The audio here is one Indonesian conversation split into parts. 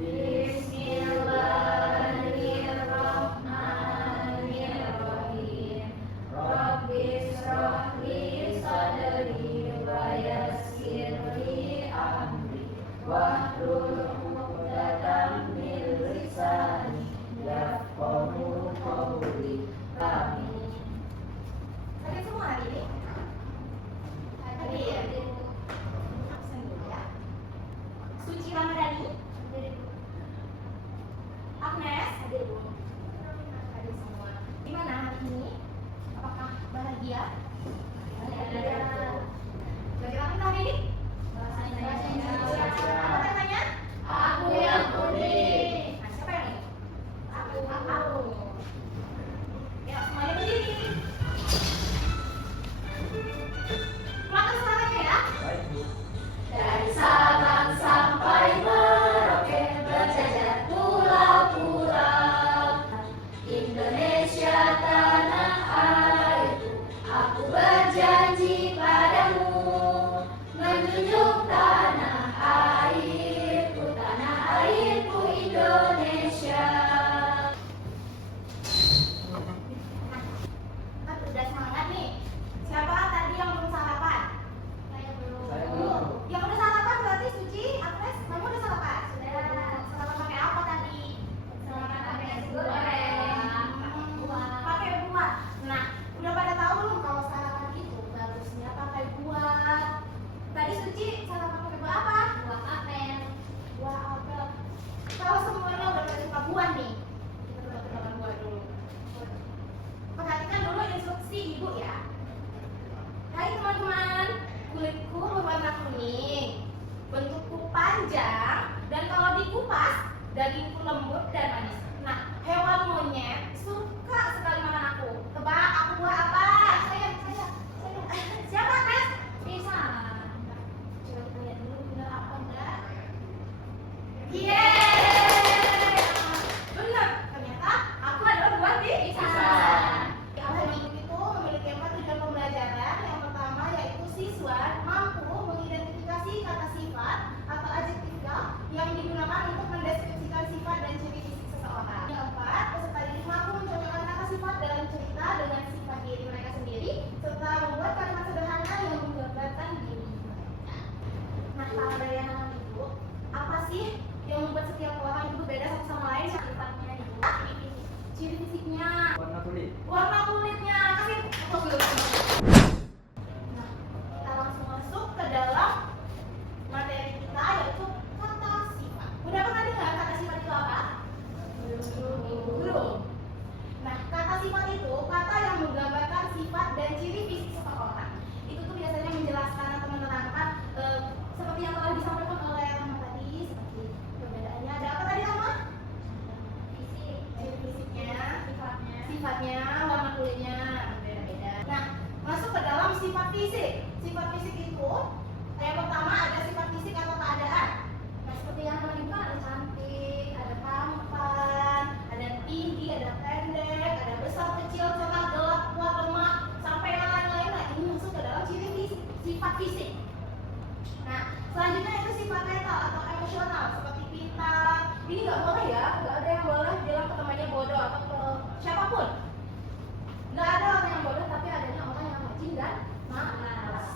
Bismillahirrahmanirrahim. Rabbi shrah li sadri wa yassir li amri wahlul 'uqdatam min lisani yafqahu qawli. Amin. Sakit semua hari ini? Hadir. Absen dulu ya. Suci Ramadhani. Agnes. Hadir Bu. Hadir semua. Gimana hari ini? Apakah bahagia? Bahagia. Belajar apa hari ini? Bahasa Indonesia. Apa temanya? Aku yang unik. Nah, siapa yang ini? Aku. Ya, semuanya berdiri. Keluarkan suaranya ya. Dari Sabang sampai Merauke berjajar pulau-pulau Indonesia tanah airku. Aku berjanji padamu menjunjung tanah airku Indonesia. Kan udah semangat nih. Siapa tadi yang belum sarapan? Saya belum. Yang udah sarapan berarti Suci, Agnes, kamu udah sarapan? Sudah. Sarapan pakai apa tadi? Sarapan pakai nasi goreng. Pakai buah. Nah, udah pada tahu belum kalau sarapan itu bagusnya pakai buah? Tadi Suci sarapan pakai buah apa? Buah apel. Buah apel. Kalau semuanya udah pada suka buah nih, kita coba buah dulu. Perhatikan dulu instruksi ibu ya. Hai teman-teman, kulitku berwarna kuning, bentukku panjang, dan kalau dikupas, dagingku lembut dan manis. Nah, hewan monyet suka sekali makan aku. Tebak aku buah apa? Saya. Siapa, Tes? Bisa. Coba kita lihat dulu benar apa enggak. Yeay! Benar, ternyata aku adalah buah pisang. Alhamdulillah itu memiliki 4 tujuan pembelajaran. Yang pertama yaitu siswa mampu mengidentifikasi kata sifat atau adjektika yang digunakan untuk mendeskripsikan sifat dan ciri fisik seseorang. Yang keempat, peserta didik mampu mencocokkan kata sifat dalam cerita dengan sifat diri mereka sendiri serta membuat kalimat sederhana yang menggambarkan diri mereka. Nah, para Dayana Ibu, apa sih yang membuat setiap orang itu berbeda satu sama lain? Sifatnya Ibu, ciri fisiknya, warna kulitnya. Kasih fokus dulu. Nah, kita langsung masuk ke dalam materi kita yaitu kata sifat. Udah pernah dengar kata sifat itu apa? Belum. Nah, kata sifat itu kata yang menggambarkan sifat dan ciri fisik seseorang. Itu tuh biasanya menjelaskan atau menerangkan seperti yang telah disampaikan oleh Rama tadi, seperti perbedaannya. Ada apa tadi Rama? Fisik, ciri fisiknya, sifatnya, warna kulitnya berbeda-beda. Nah, masuk ke dalam sifat fisik. Sifat fisik itu yang pertama ada sifat fisik atau keadaan. Nah, seperti yang tadi kan ada cantik, ada tampan, ada tinggi, ada pendek, ada besar, kecil, cerah, gelap, kuat, lemah, sampai yang lain-lain. Nah, ini masuk ke dalam ciri fisik, sifat fisik. Nah, selanjutnya itu sifat mental atau emosional seperti pintar. Ini nggak boleh ya, nggak ada yang boleh bilang ke temannya bodoh atau ke siapapun. Nggak ada orang yang bodoh, tapi adanya orang yang rajin dan malas.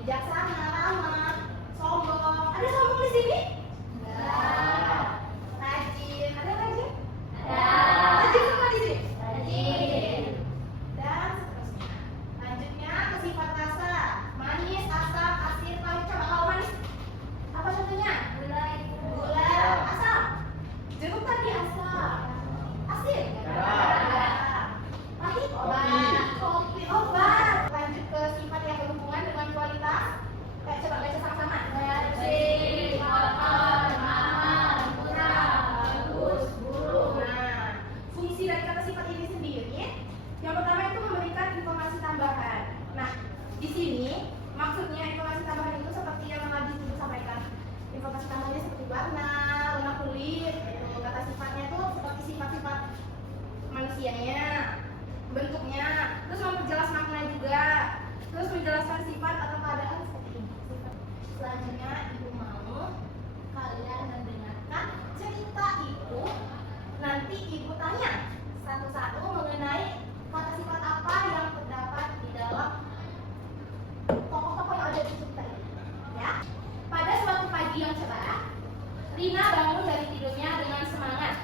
Bijaksana, ramah, sombong. Ada sombong di sini? Enggak. Rajin, ada rajin? Ada. Rajin semua di sini? Rajin. Dan seterusnya. Lanjutnya ke sifat rasa. Manis, asam, asin, pahit. Coba kalau manis, apa contohnya? Gula, asam. Jeruk tadi asam. Asin? Pahit? Kopi, obat. Lanjut ke sifat yang berhubungan dengan kualitas. Coba baca sama-sama. Bersih, kotor, mahal, murah, bagus, buruk. Nah, fungsi dari kata sifat ini sendiri, yang pertama itu memberikan informasi tambahan. Nah, di sini maksudnya informasi tambahan itu seperti yang tadi sudah sampaikan. Informasi tambahannya seperti warna kulit. Kata sifatnya itu seperti sifat-sifat manusianya, bentuknya, terus memperjelas makna juga, terus menjelaskan sifat atau keadaan seperti ini. Selanjutnya ibu mau kalian mendengarkan Tina bangun dari tidurnya dengan semangat.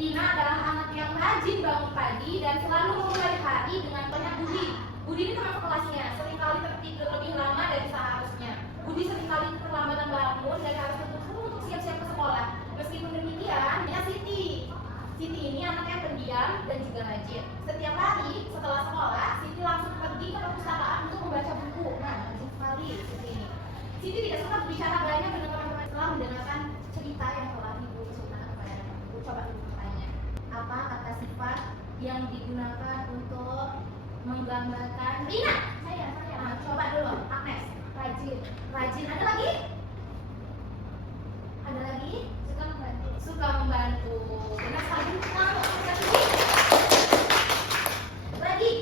Tina adalah anak yang rajin bangun pagi dan selalu memulai hari dengan banyak budi. Budi ini teman sekelasnya, seringkali tertidur lebih lama dari seharusnya. Budi seringkali terlambatan bangun dan harus berburu untuk siap-siap ke sekolah. Meskipun demikian, dia Siti. Siti ini anak yang pendiam dan juga rajin. Setiap hari setelah sekolah, Siti langsung pergi ke perpustakaan untuk membaca buku. Nah, rajin sekali Siti ini. Siti tidak suka berbicara banyak dengan teman-teman setelah mendengarkan cerita yang telah Ibu ceritakan kepada ibu. Coba ibu tanya, apa kata sifat yang digunakan untuk menggambarkan Rina? Saya. Nah, coba dulu, Agnes. Rajin. Rajin. Ada lagi? Ada lagi? Suka membantu. Suka membantu. Benar sekali. Kamu suka Siti. Lagi.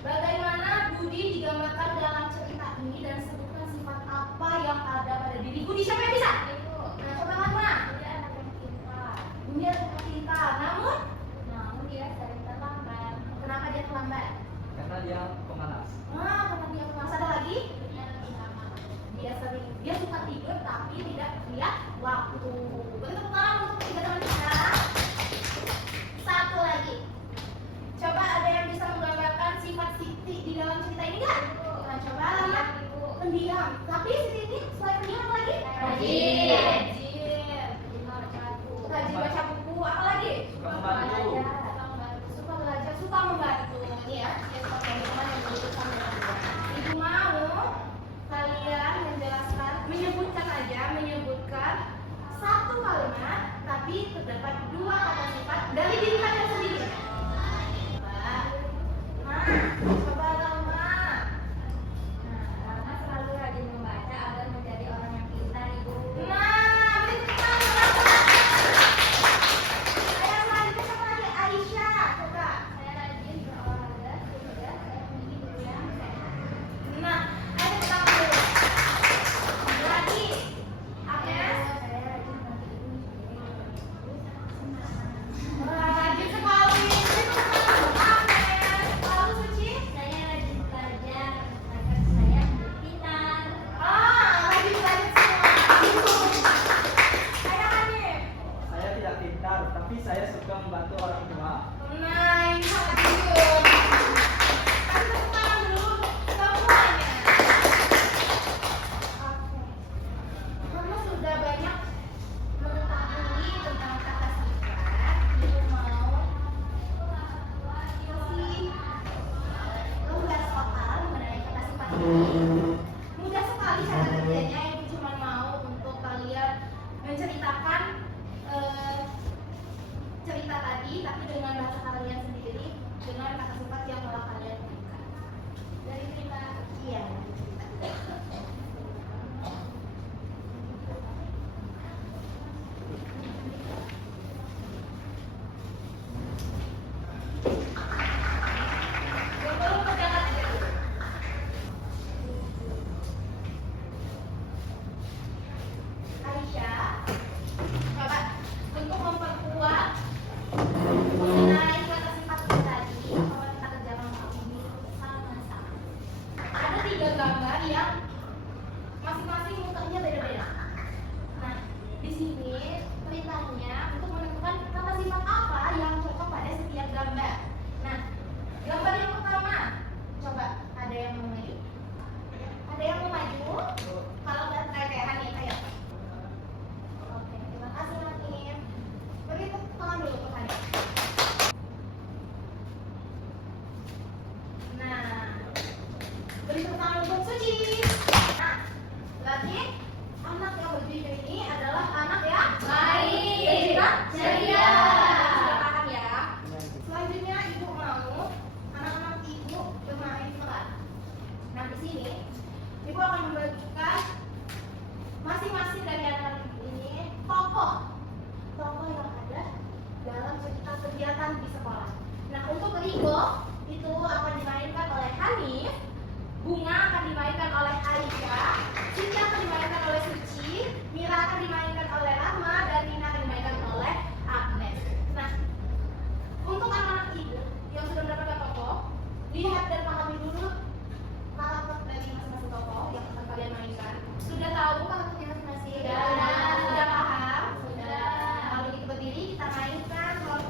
Bagaimana Budi digambarkan dalam cerita ini dan sebutkan sifat apa yang ada pada diri Budi? Siapa yang bisa? Ibu. Nah, coba Rahma. Dia anak yang pintar. Budi adalah pintar. Namun dia sering terlambat. Kenapa dia terlambat? Karena dia pemalas. Karena dia pemalas. Ada lagi? Dia lebih lama. Dia suka tidur tapi tidak lihat waktu. Beri tepuk tangan untuk tiga teman kita. Satu lagi. Coba ada yang bisa menggambarkan sifat Siti di dalam cerita ini nggak? Nah, coba lihat. Ibu. Pendiam. Tapi Siti ini selain pendiam apa lagi? Rajin. Rajin baca buku. Apa lagi? Suka membantu. Suka belajar, suka membantu. Ini ya, teman-teman yang berusaha membantu. Ibu mau kalian menjelaskan, menyebutkan satu kalimat, tapi terdapat dua kata sifat dari diri kalian sendiri. Coba Rama. Karena selalu rajin membaca agar menjadi orang yang pintar, Ibu. Nah, beri tepuk tangan. Saya selanjutnya siapa lagi? Aisyah, coba. Saya rajin berolahraga sehingga saya memiliki tubuh yang sehat. Nah, ada pertama dulu. Lagi. Agnes. Saya rajin membantu ibu sendiri. Wah, rajin sekali. Beri tepuk tangan untuk Agnes. Lalu Suci. Saya rajin belajar agar saya menjadi pintar. Rajin belajar semua. Saya Hanif. Saya tidak pintar, tapi saya suka membantu orang tua. Nah, ini sangat jujur. Kasih tepuk tangan dulu semuanya. Oke. Kamu sudah banyak mengetahui tentang kata sifat. Ibu mau kasih gambar soal mengenai kata sifat ini. Mudah sekali cara kerjanya. Ibu cuma mau untuk kalian menceritakan cerita tadi, tapi dengan bahasa kalian sendiri, dengan kata sifat yang telah kalian berikan. Dari cerita, iya, dari cerita. Belum berjalan aja dulu. Aisyah, coba untuk memperkuat mengenai kata sifat itu tadi, kalau kita kerjakan hal ini sama-sama. Ada 3 gambar yang masing-masing mukanya beda-beda. Nah, di sini perintahnya untuk menentukan kata sifat apa yang cocok pada setiap gambar. Nah, gambar yang pertama, coba ada yang mau maju? Ada yang mau maju? Kalau nggak kayak Hanif, ayo. Oke, terima kasih Hanif. Beri tepuk tangan dulu ke Hanif. Nah, beri tepuk tangan untuk Suci. Nah, berarti anak yang berjujur ini adalah anak yang Baik. dan juga Ceria. Sudah paham ya? Selanjutnya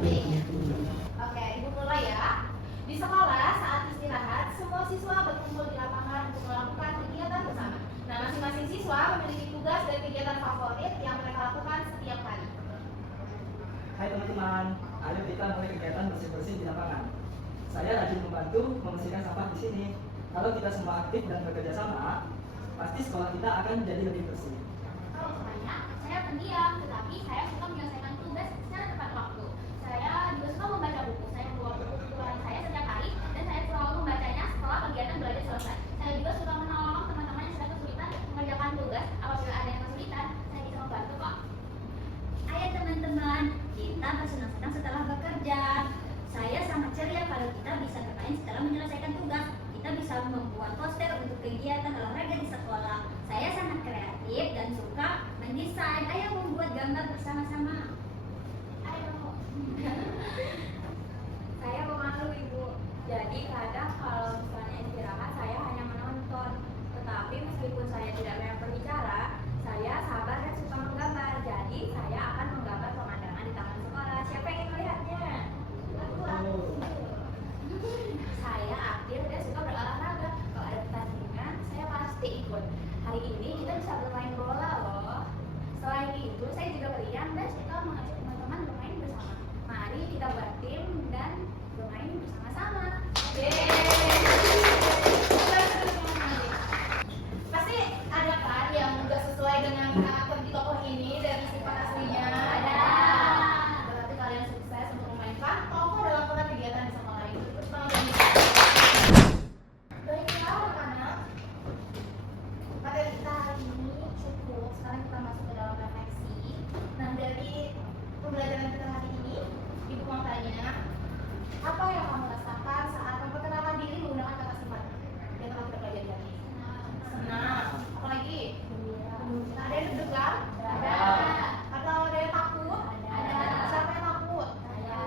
Oke, Ibu mulai ya. Di sekolah saat istirahat, semua siswa berkumpul di lapangan untuk melakukan kegiatan bersama. Nah, masing-masing siswa memiliki tugas dan kegiatan favorit yang mereka lakukan setiap hari. Hai teman-teman, ayo kita mulai kegiatan bersih-bersih di lapangan. Saya rajin membantu membersihkan sampah di sini. Kalau kita semua aktif dan bekerja sama, pasti sekolah kita akan jadi lebih bersih. Kalau semuanya, saya pendiam, tetapi saya suka menyelesaikan tugas secara tepat waktu. Saya juga suka membaca buku. Saya membawa buku kebutuhan saya setiap hari dan saya selalu membacanya setelah kegiatan belajar selesai. Saya juga suka menolong teman-teman yang sedang kesulitan mengerjakan tugas. Apabila ada yang kesulitan, saya bisa membantu kok. Ayo teman-teman, kita bersenang-senang setelah bekerja. Saya sangat ceria kalau kita bisa bermain setelah menyelesaikan tugas. Kita bisa membuat poster untuk kegiatan olahraga di sekolah. Saya sangat kreatif dan suka mendesain. Ayo membuat gambar bersama-sama. Ayo. Saya pemalu Ibu. Jadi kadang kalau misalnya istirahat saya hanya menonton. Tetapi meskipun saya tidak banyak berbicara, saya sabar dan suka menggambar. Jadi saya akan menggambar pemandangan di taman sekolah. Siapa yang ingin melihatnya? Saya aktif dan suka berolahraga. Kalau ada pertandingan, saya pasti ikut. Hari ini kita bisa bermain bola loh. Selain itu, saya juga berian dan suka mengajak teman-teman bermain bersama. Mari kita buat tim dan bermain bersama-sama. Pasti ada kan yang udah sesuai dengan karakter di tokoh ini dari sifat aslinya? Ada. Berarti kalian sukses untuk memainkan tokoh dalam kegiatan di sekolah ini. Selamat datang. Baiklah anak-anak, materi kita hari ini cukup. Sekarang kita masuk ke dalam refleksi. Nah, dari pembelajaran kita hari ini, Ibu mau tanya, apa yang kamu rasakan saat memperkenalkan diri menggunakan kata sifat yang telah kita pelajari hari ini? Senang. Apalagi? Nah, ada yang deg-degan? Ada. Atau ada yang takut? Ada. Siapa yang takut? Saya.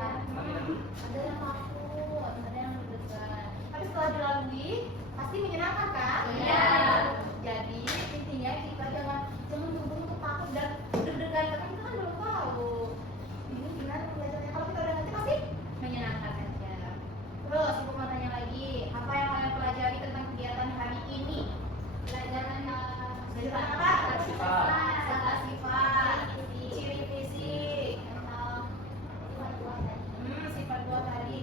Ada yang takut, ada yang deg-degan. Tapi setelah dilalui, pasti menyenangkan kan? Iya. Jadi intinya kita jangan nunggu untuk takut dan deg-degan karena kita kan belum tahu ini gimana pembelajarannya. Kalau kita udah ngerti pasti menyenangkan aja. Terus ibu mau tanya lagi, apa yang kalian pelajari tentang kegiatan hari ini? Pelajaran Sifat. apa? Sifat. Kata sifat, ciri fisik, sifat dua tadi.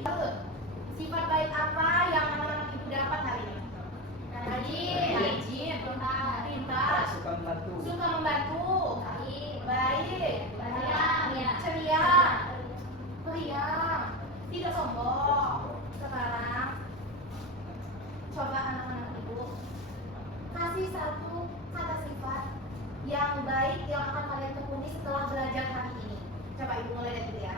Sifat baik apa yang anak-anak ibu dapat hari ini? Rajin, pintar, Suka membantu. suka membantu, baik, ceria, periang, tidak sombong. Sekarang coba anak-anak ibu kasih satu kata sifat yang baik yang akan kalian tekuni setelah belajar hari ini. Coba ibu mulai dari itu ya.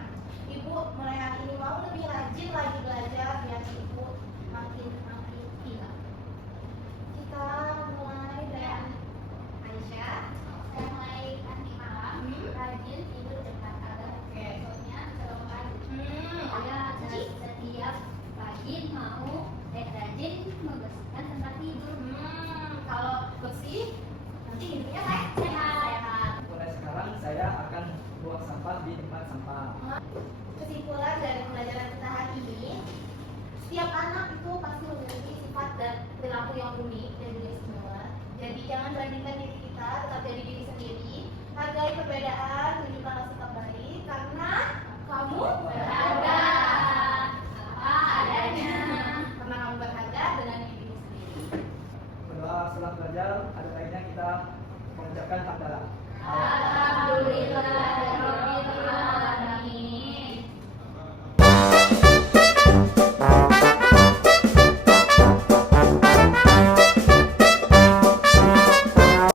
Ibu mulai hari ini mau lebih rajin lagi belajar biar ibu makin pintar. Kita mulai dari Aisyah. Saya mulai nanti malam rajin tidur cepat agar Oke. besoknya selalu pagi. Saya setiap pagi mau rajin membersihkan tempat tidur. Kalau bersih nanti hidupnya sehat. Mulai sekarang saya akan buang sampah di tempat sampah. Kesimpulan dari pembelajaran kita hari ini, setiap anak itu pasti memiliki sifat dan perilaku yang unik dan juga istimewa. Jadi jangan bandingkan diri kita, tetap jadi diri sendiri. Hargai perbedaan